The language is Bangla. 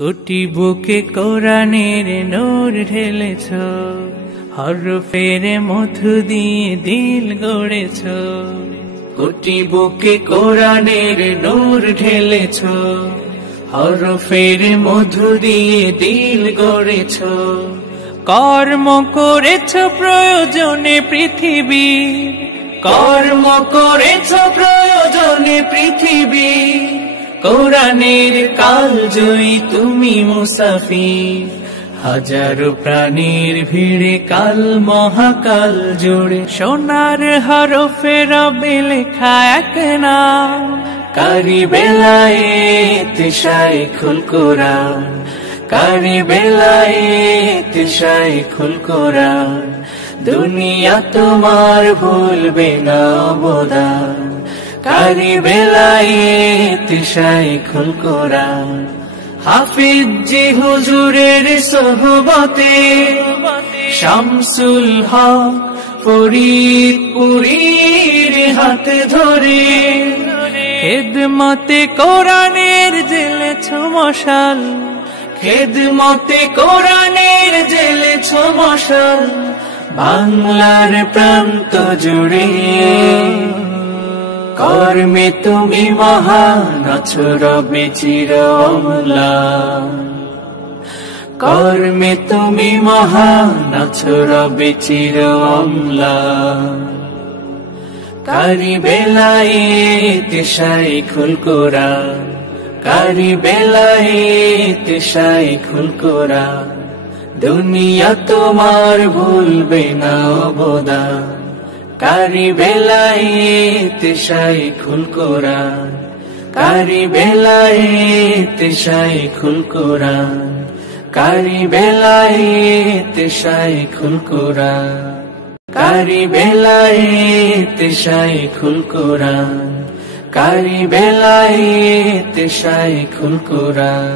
কোটি বুকে কোরআনের নূর ঢেলেছ, হরফের মধু দিয়ে দিল গড়েছ। কোটি বুকে কোরআনের নূর ঢেলেছ, হরফের মধু দিয়ে দিল গড়েছ। কর্ম করেছ প্রয়োজনে পৃথিবী, কর্ম করেছ প্রয়োজনে পৃথিবী। কোরআনের কালজয়ী তুমি মুসাফির, হাজারো প্রাণীর ভিড়ে কাল মহাকাল জুড়ে। সোনার হরফে রবে লেখা এক নাম, কারি বেলায়েত শাইখুল কোরআন, কারি বেলায়েত শাইখুল কোরআন। দুনিয়া তোমার ভুলবে না অবদান, কারি বেলায়েত শাইখুল কোরআন। হাফিজ জি হুজুরের সোহবতে, শামসুল হক ফরিদপুরীর হাত ধরে। খেদমতে কোরআনের জ্বেলেছ মশাল, খেদমতে কোরআনের জ্বেলেছ মশাল। বাংলার প্রান্ত জুড়ে কর্মে তুমি মহান আছো রবে চির অম্লান, কর্মে তুমি মহান আছো রবে চির অম্লান। কারি বেলায়েত শাইখুল কোরআন, কারি বেলায়েত শাইখুল কোরআন। দুনিয়া তোমার ভুলবে না অবদান, কারি বেলায়েত শাইখুল কোরআন, কারি বেলায়েত শাইখুল কোরআন, কারি বেলায়েত শাইখুল কোরআন, কারি বেলায়েত শাইখুল কোরআন, কারি বেলায়েত শাইখুল কোরআন।